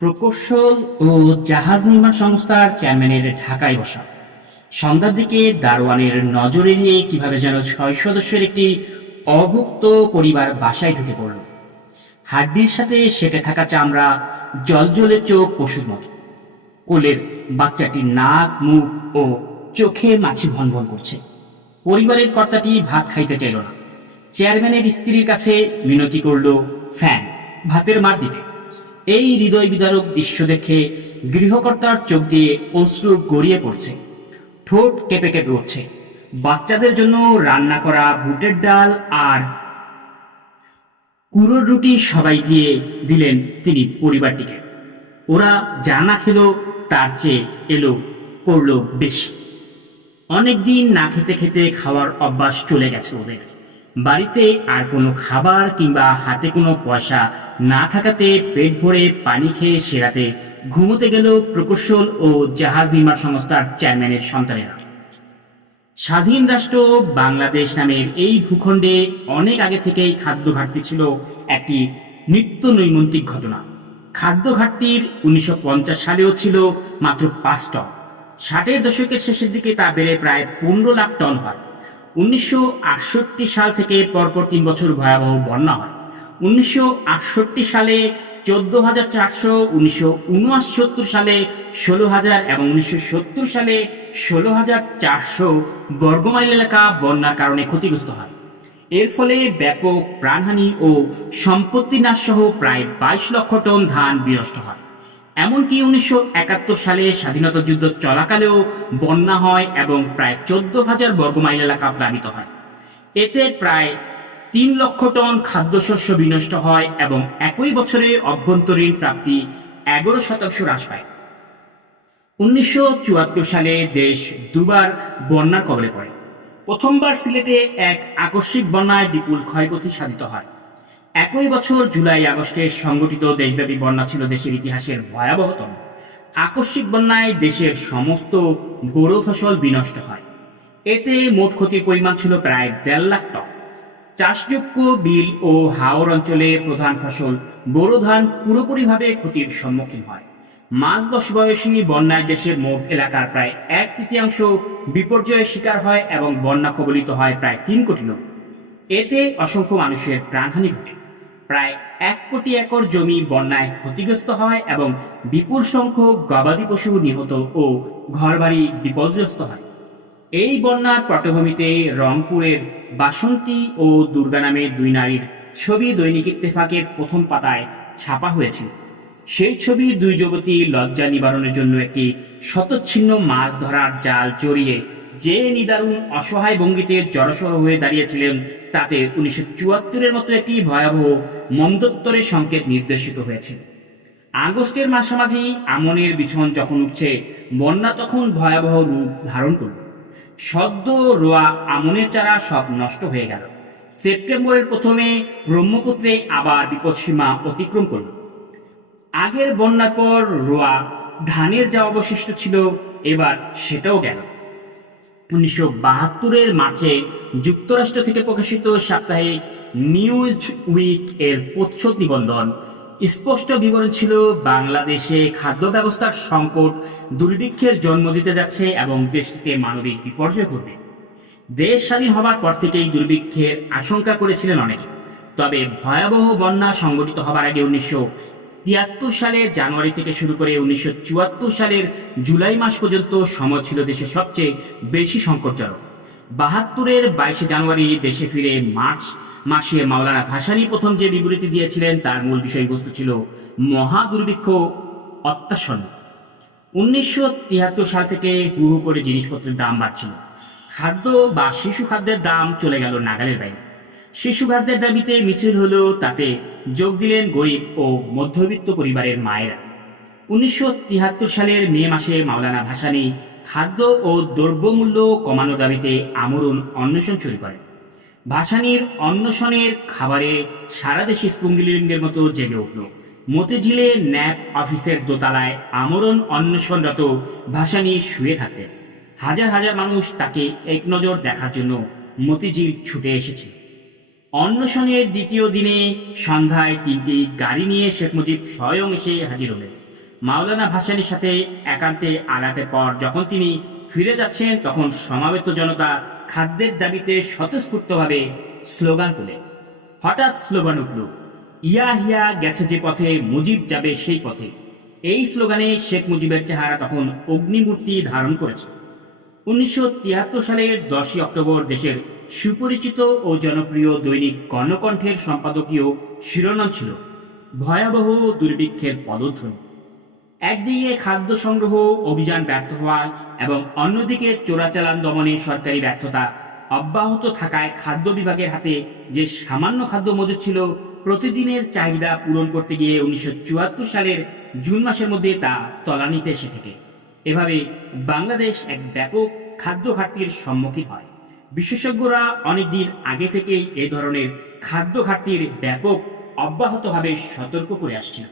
প্রকৌশল ও জাহাজ নির্মাণ সংস্থার চেয়ারম্যানের ঢাকায় বসা। সন্ধ্যার দিকে দারোয়ানের নজর এড়িয়ে কীভাবে যেন ছয় সদস্যের একটি অভুক্ত পরিবার বাসায় ঢুকে পড়ল। হাড্ডির সাথে সেটে থাকা চামড়া জলজলে চোখ পশুর মতো। কোলের বাচ্চাটির নাক, মুখ ও চোখে মাছি ভনভন করছে। পরিবারের কর্তাটি ভাত খাইতে চাইল না। চেয়ারম্যানের স্ত্রীর কাছে মিনতি করল, ফ্যান, ভাতের মার দিতে। এই হৃদয় বিদারক দৃশ্য দেখে গৃহকর্তার চোখ দিয়ে অশ্রু গড়িয়ে পড়ছে। ঠোঁট কেঁপে কেঁপে উঠছে। বাচ্চাদের জন্য রান্না করা বুটের ডাল আর কুড়োর রুটি সবাই দিয়ে দিলেন তিনি পরিবারটিকে। ওরা যা না খেলো, তার চেয়ে এলো, করল বেশি। অনেকদিন না খেতে খেতে খাওয়ার অভ্যাস চলে গেছে ওদের। বাড়িতে আর কোনো খাবার কিংবা হাতে কোনো পয়সা না থাকাতে পেট ভরে পানি খেয়ে সেরাতে ঘুমোতে গেল প্রকৌশল ও জাহাজ নির্মাণ সংস্থার চেয়ারম্যানের সন্তানেরা। স্বাধীন রাষ্ট্র বাংলাদেশ নামের এই ভূখণ্ডে অনেক আগে থেকেই খাদ্য ঘাটতি ছিল একটি নিত্য নৈমিত্তিক ঘটনা। খাদ্য ঘাটতির উনিশশো পঞ্চাশ সালেও ছিল মাত্র পাঁচ টন ষাটের দশকের শেষের দিকে তা বেড়ে প্রায় পনেরো লাখ টন হয়। উনিশশো আটষট্টি সাল থেকে পরপর তিন বছর ভয়াবহ বন্যা হয়। উনিশশো আটষট্টি সালে চোদ্দ হাজার চারশো, উনিশশো সালে ষোলো হাজার এবং উনিশশো সত্তর সালে ষোলো হাজার চারশো বর্গমাইল এলাকা বন্যার কারণে ক্ষতিগ্রস্ত হয়। এর ফলে ব্যাপক প্রাণহানি ও সম্পত্তি নাশ সহ প্রায় বাইশ লক্ষ টন ধান বিনষ্ট হয়। এমনকি উনিশশো একাত্তর সালে স্বাধীনতা যুদ্ধ চলাকালেও বন্যা হয় এবং প্রায় চোদ্দ হাজার বর্গমাইল এলাকা প্লাবিত হয়। এতে প্রায় তিন লক্ষ টন খাদ্যশস্য বিনষ্ট হয় এবং একই বছরে অভ্যন্তরীণ প্রাপ্তি এগারো শতাংশ হ্রাস পায়। উনিশশো চুয়াত্তর সালে দেশ দুবার বন্যার কবলে পড়ে। প্রথমবার সিলেটে এক আকস্মিক বন্যায় বিপুল ক্ষয়ক্ষতি সাধিত হয়। একই বছর জুলাই আগস্টে সংগঠিত দেশব্যাপী বন্যা ছিল দেশের ইতিহাসের ভয়াবহতম। আকস্মিক বন্যায় দেশের সমস্ত বোরো ফসল বিনষ্ট হয়। এতে মোট ক্ষতির পরিমাণ ছিল প্রায় দেড় লাখ টন। চাষযোগ্য বিল ও হাওর অঞ্চলে প্রধান ফসল বোরো ধান পুরোপুরিভাবে ক্ষতির সম্মুখীন হয়। মাঝ বয়সী বন্যায় দেশের মোট এলাকার প্রায় এক তৃতীয়াংশ বিপর্যয়ের শিকার হয় এবং বন্যা কবলিত হয় প্রায় তিন কোটি লোক। এতে অসংখ্য মানুষের প্রাণহানি ঘটে। প্রায় এক কোটি একর জমি বন্যায় ক্ষতিগ্রস্ত হয় এবং বিপুল সংখ্যক গবাদি পশু নিহত ও ঘরবাড়ি বিপর্যস্ত হয়। এই বন্যার পটভূমিতে রংপুরের বাসন্তী ও দুর্গা নামে দুই নারীর ছবি দৈনিক ইত্তেফাকের প্রথম পাতায় ছাপা হয়েছে। সেই ছবির দুই যুবতী লজ্জা নিবারণের জন্য একটি শতচ্ছিন্ন মাছ ধরার জাল জড়িয়ে যে নিদারুণ অসহায় ভঙ্গিতে জড়সড় হয়ে দাঁড়িয়েছিলেন, তাতে উনিশশো চুয়াত্তরের মতো একটি ভয়াবহ মন্দোত্তরের সংকেত নির্দেশিত হয়েছে। আগস্টের মাঝামাঝি আমনের বিছন যখন উঠছে, বন্যা তখন ভয়াবহ রূপ ধারণ করল। সদ্য রোয়া আমনের চারা সব নষ্ট হয়ে গেল। সেপ্টেম্বরের প্রথমে ব্রহ্মপুত্রে আবার বিপদসীমা অতিক্রম করল। আগের বন্যার পর রোয়া ধানের যা অবশিষ্ট ছিল, এবার সেটাও গেল। উনিশশো বাহাত্তরের মার্চে যুক্তরাষ্ট্র থেকে প্রকাশিত সাপ্তাহিক নিউজ উইক এর প্রচ্ছদ নিবন্ধন। স্পষ্ট বিবরণ ছিল, বাংলাদেশে খাদ্য ব্যবস্থার সংকট দুর্ভিক্ষের জন্ম দিতে যাচ্ছে এবং দেশটিতে মানবিক বিপর্যয় ঘটবে। দেশ স্বাধীন হবার পর থেকেই দুর্ভিক্ষের আশঙ্কা করেছিলেন অনেকে। তবে ভয়াবহ বন্যা সংগঠিত হবার আগে উনিশশো তিয়াত্তর সালে জানুয়ারি থেকে শুরু করে উনিশশো চুয়াত্তর সালের জুলাই মাস পর্যন্ত সময় ছিল দেশের সবচেয়ে বেশি সংকটজনক। বাহাত্তরের বাইশে জানুয়ারি দেশে ফিরে মার্চ মাসে মাওলানা ভাসানী প্রথম যে বিবৃতি দিয়েছিলেন, তার মূল বিষয়বস্তু ছিল মহা দুর্ভিক্ষ অত্যাসন্ন। উনিশশো তিয়াত্তর সাল থেকে হু হু করে জিনিসপত্রের দাম বাড়ছিল। খাদ্য বা শিশু খাদ্যের দাম চলে গেল নাগালের বাইরে। শিশু খাদ্যের দাবিতে মিছিল হলেও তাতে যোগ দিলেন গরিব ও মধ্যবিত্ত পরিবারের মায়েরা। উনিশশো তিয়াত্তর সালের মে মাসে মাওলানা ভাসানী খাদ্য ও দ্রব্যমূল্য কমানোর দাবিতে আমরণ অন্বেষণ শুরু করেন। ভাসানীর অন্বেষণের খাবারে সারা দেশে স্পুঙ্গিলিঙ্গের মতো জেগে উঠল। মতিঝিলে ন্যাপ অফিসের দোতলায় আমরণ অন্বেষণরত ভাসানি শুয়ে থাকতেন। হাজার হাজার মানুষ তাকে এক নজর দেখার জন্য মতিঝিল ছুটে এসেছে। অন্বেষণের দ্বিতীয় দিনে সন্ধ্যায় তিনটি গাড়ি নিয়ে শেখ মুজিব স্বয়ং এসে হাজির হলেন। মাওলানা ভাসানির সাথে একান্তে আলাপের পর যখন তিনি ফিরে যাচ্ছেন, তখন সমাবেত জনতা খাদ্যের দাবিতে স্বতঃস্ফূর্তভাবে স্লোগান তোলে হঠাৎ স্লোগান উঠল, ইয়া হিয়া গেছে যে পথে, মুজিব যাবে সেই পথে। এই স্লোগানে শেখ মুজিবের চেহারা তখন অগ্নিমূর্তি ধারণ করেছে। উনিশশো তিয়াত্তর সালের দশই অক্টোবর দেশের সুপরিচিত ও জনপ্রিয় দৈনিক গণকণ্ঠের সম্পাদকীয় শিরোনাম ছিল ভয়াবহ দুর্ভিক্ষের পদধ্বনি। একদিকে খাদ্য সংগ্রহ অভিযান ব্যর্থ হওয়া এবং অন্যদিকে চোরাচালান দমনে সরকারি ব্যর্থতা অব্যাহত থাকায় খাদ্য বিভাগের হাতে যে সামান্য খাদ্য মজুদ ছিল, প্রতিদিনের চাহিদা পূরণ করতে গিয়ে উনিশশো চুয়াত্তর সালের জুন মাসের মধ্যে তা তলানিতে এসে থেকে এভাবে বাংলাদেশ এক ব্যাপক খাদ্য ঘাটতির সম্মুখীন হয়। বিশেষজ্ঞরা অনেকদিন আগে থেকেই এ ধরনের খাদ্য ঘাটতির ব্যাপক অব্যাহতভাবে সতর্ক করে আসছিল